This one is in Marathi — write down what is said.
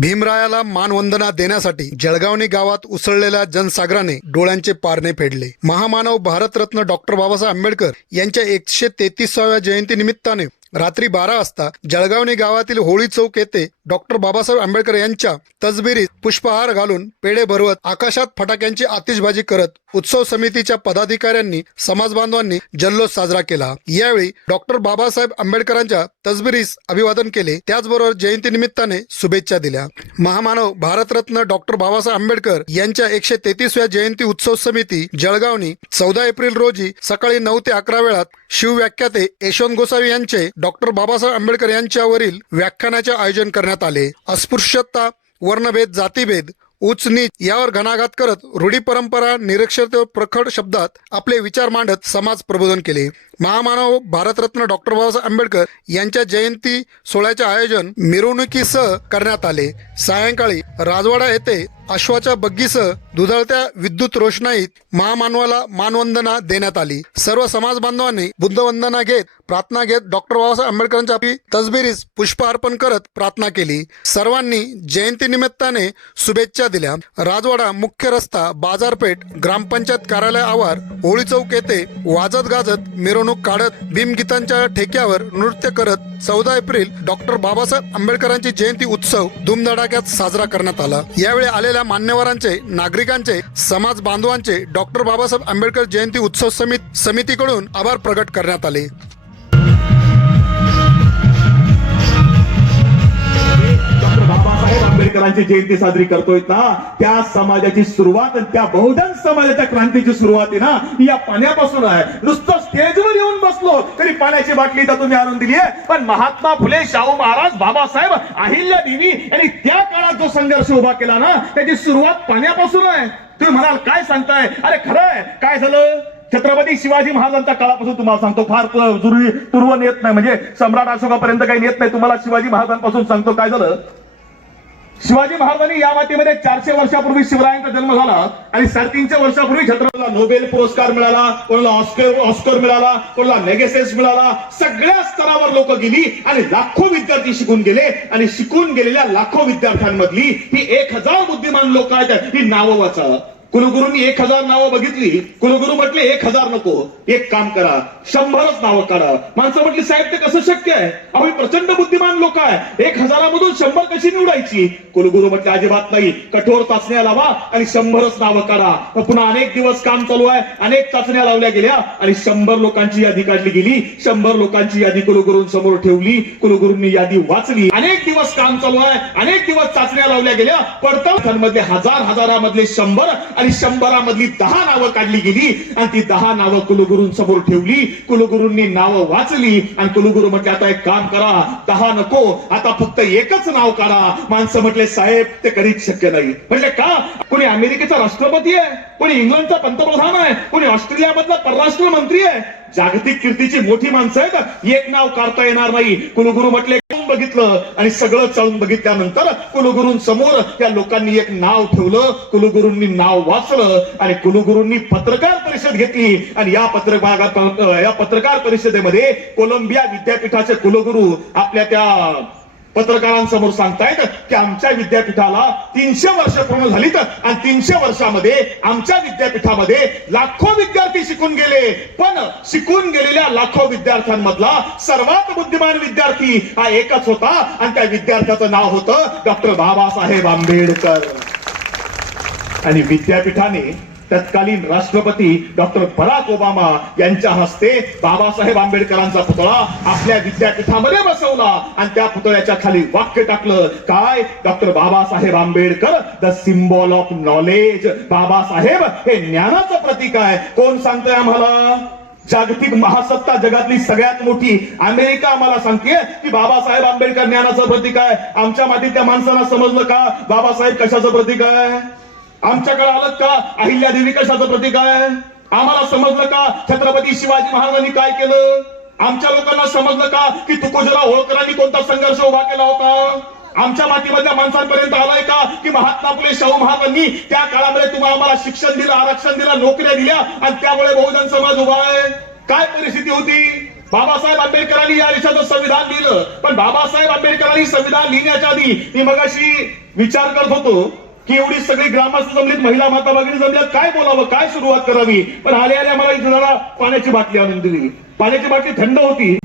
भीमरायाला मानवंदना देण्यासाठी जळगावणी गावात उसळलेल्या जनसागराने डोळ्यांचे पारणे फेडले. महामानव भारतरत्न डॉक्टर बाबासाहेब आंबेडकर यांच्या एकशे तेहतीसाव्या जयंती निमित्ताने रात्री बारा वाजता जळगावणी गावातील होळी चौक येथे डॉक्टर बाबासाहेब आंबेडकर यांच्या तजबिरीत पुष्पहार घालून पेढे भरवत आकाशात फटाक्यांची आतिषबाजी करत उत्सव समितीच्या पदाधिकाऱ्यांनी समाज बांधवांनी जल्लोष साजरा केला. यावेळी डॉक्टर बाबासाहेब आंबेडकरांच्या तजबिरीस अभिवादन केले. त्याचबरोबर जयंती निमित्ताने शुभेच्छा दिल्या. महामानव भारतरत्न डॉक्टर बाबासाहेब आंबेडकर यांच्या एकशे तेहतीसव्या जयंती उत्सव समिती जळगावनी चौदा एप्रिल रोजी सकाळी नऊ ते अकरा वेळात शिवव्याख्याते यशवंत गोसावी यांचे डॉक्टर बाबासाहेब आंबेडकर यांच्यावरील व्याख्यानाचे आयोजन करण्यात आले. अस्पृश्यता वर्णभेद जातीभेद उचनीच नीच यावर घणाघात करत रूढी परंपरा निरक्षरतेवर प्रखड शब्दात आपले विचार मांडत समाज प्रबोधन केले. महामानव भारतरत्न डॉक्टर बाबासाहेब आंबेडकर यांच्या जयंती सोहळ्याचे आयोजन मिरवणुकीसह करण्यात आले. सायंकाळी राजवाडा येथे अश्वाच्या बग्गीसह दुधळत्या विद्युत रोषणाईत महामानवाला मानवंदना देण्यात आली. सर्व समाज बांधवांनी बुद्धवंदना घेत प्रार्थना घेत डॉक्टर बाबासाहेब आंबेडकरांच्या आपली तसबिरीस पुष्प अर्पण करत प्रार्थना केली. सर्वांनी जयंती निमित्ताने शुभेच्छा दिल्या. राजवाडा मुख्य रस्ता बाजारपेठ ग्रामपंचायत कार्यालय आवार होळी चौक येथे वाजत गाजत मिरवणूक काढत भीमगीतांच्या ठेक्यावर नृत्य करत चौदा एप्रिल डॉक्टर बाबासाहेब आंबेडकरांची जयंती उत्सव धूमधडाक्यात साजरा करण्यात आला. यावेळी आलेल्या मान्यवरांचे नागरिकांचे समाज बांधवांचे डॉक्टर बाबासाहेब आंबेडकर जयंती उत्सव समित समितीकडून आभार प्रकट करण्यात आले. आंबेडकरांची जयंती साजरी करतोय ना त्या समाजाची सुरुवात आणि त्या बहुजन समाजाच्या क्रांतीची सुरुवात आहे ना या पाण्यापासून आहे. नुसतं स्टेजवर येऊन बसलो तरी पाण्याची बाटली तर तुम्ही आणून दिली आहे. पण महात्मा फुले शाहू महाराज बाबासाहेब अहिल्या देवी यांनी त्या काळात जो संघर्ष उभा केला ना त्याची सुरुवात पाण्यापासून आहे. तुम्ही म्हणाल काय सांगताय? अरे खरं आहे काय झालं? छत्रपती शिवाजी महाराजांच्या काळापासून तुम्हाला सांगतो फार जुरी तुर्व नेत नाही. म्हणजे सम्राट अशोकापर्यंत काही नेत नाही. तुम्हाला शिवाजी महाराजांपासून सांगतो काय झालं? शिवाजी महाराजांनी या मातीमध्ये चारशे वर्षापूर्वी शिवरायांचा जन्म झाला आणि साडेतीनशे वर्षापूर्वी छत्रपतीला नोबेल पुरस्कार मिळाला कोणाला ऑस्कर ऑस्कर मिळाला कोणाला मेगेसेस मिळाला. सगळ्या स्तरावर लोक गेली आणि लाखो विद्यार्थी शिकून गेले आणि शिकून गेलेल्या लाखो विद्यार्थ्यांमधली ही एक हजार बुद्धिमान लोक आहेत. ही नावं वाचा. कुलगुरूंनी एक हजार नावं बघितली. कुलगुरू म्हटले एक हजार नको. एक काम करा. शंभरच नावं काढा. माणसं म्हटली साहेब ते कसं शक्य आहे? आम्ही प्रचंड बुद्धिमान लोक आहे. एक हजारामधून शंभर कशी निवडायची? कुलगुरू म्हटले अजिबात नाही. कठोर चाचण्या लावा आणि शंभरच नावं काढा. पुन्हा अनेक दिवस काम चालू आहे. अनेक चाचण्या लावल्या गेल्या आणि शंभर लोकांची यादी काढली गेली. शंभर लोकांची यादी कुलगुरूंसमोर ठेवली. कुलगुरूंनी यादी वाचली. अनेक दिवस काम चालू आहे. अनेक दिवस चाचण्या लावल्या गेल्या. पडताळमधले हजार हजारामधले शंभर आणि शंभरामधली दहा नावं काढली गेली. आणि ती दहा नावं कुलगुरूंसमोर ठेवली. कुलगुरूंनी नावं वाचली. आणि कुलगुरू म्हटले आता एक काम करा. दहा नको. आता फक्त एकच नाव काढा. माणसं म्हटले साहेब ते कधीच शक्य नाही. म्हटले का? कोणी अमेरिकेचा राष्ट्रपती आहे? कोणी इंग्लंडचा पंतप्रधान आहे? कोणी ऑस्ट्रेलियामधला परराष्ट्र मंत्री आहे? जागतिक कीर्तीची मोठी माणसं आहेत. एक नाव काढता येणार नाही. कुलगुरू म्हटले चाळून बघितलं आणि सगळं चाळून बघितल्यानंतर कुलगुरूंसमोर त्या लोकांनी एक नाव ठेवलं. कुलगुरूंनी नाव वाचलं आणि कुलगुरूंनी पत्रकार परिषद घेतली. आणि या पत्रकार या पत्रकार परिषदेमध्ये कोलंबिया विद्यापीठाचे कुलगुरू आपल्या त्या पत्रकारांसमोर सांगतायत की आमच्या विद्यापीठाला तीनशे वर्ष पूर्ण झालीत आणि तीनशे वर्षामध्ये आमच्या विद्यापीठामध्ये लाखो विद्यार्थी शिकून गेले. पण शिकून गेलेल्या लाखो विद्यार्थ्यांमधला सर्वात बुद्धिमान विद्यार्थी हा एकच होता आणि त्या विद्यार्थ्याचं नाव होतं डॉक्टर बाबासाहेब आंबेडकर. आणि विद्यापीठाने तत्कालीन राष्ट्रपती डॉक्टर बराक ओबामा यांच्या हस्ते बाबासाहेब आंबेडकरांचा पुतळा आपल्या विद्यापीठामध्ये बसवला आणि त्या पुतळ्याच्या खाली वाक्य टाकलं. काय? Doctor Babasaheb Ambedkar the symbol of knowledge Babasaheb हे ज्ञानाचं प्रतीक आहे. कोण सांगतोय आम्हाला? जागतिक महासत्ता जगातली सगळ्यात मोठी अमेरिका आम्हाला सांगते की बाबासाहेब आंबेडकर ज्ञानाचं प्रतीक आहे. आमच्या मातीत त्या माणसांना समजलं का? बाबासाहेब कशाचं प्रतीक आहे? आमच्याकडे आलं का? अहिल्या देवी कशाचं प्रतीक आहे? आम्हाला समजलं का छत्रपती शिवाजी महाराजांनी काय केलं? आमच्या लोकांना समजलं का की तुकोजरा होळकरांनी कोणता संघर्ष उभा केला होता? आमच्या मातीमधल्या माणसांपर्यंत आलाय का की महात्मा फुले शाहू महाराजांनी त्या काळामध्ये तुम्हाला आम्हाला शिक्षण दिलं आरक्षण दिलं नोकऱ्या दिल्या आणि त्यामुळे बहुजन समाज उभा आहे? काय परिस्थिती होती? बाबासाहेब आंबेडकरांनी या देशाचं संविधान लिहिलं. पण बाबासाहेब आंबेडकरांनी संविधान लिहिण्याच्या आधी मी मगाशी विचार करत होतो की एवढी सगळी ग्रामस्थ जमलीत महिला माता भगिनी जमल्यात काय बोलावं काय सुरुवात करावी? पण आले आले मला इथे जरा पाण्याची बाटली आणून दिली. पाण्याची बाटली थंड होती.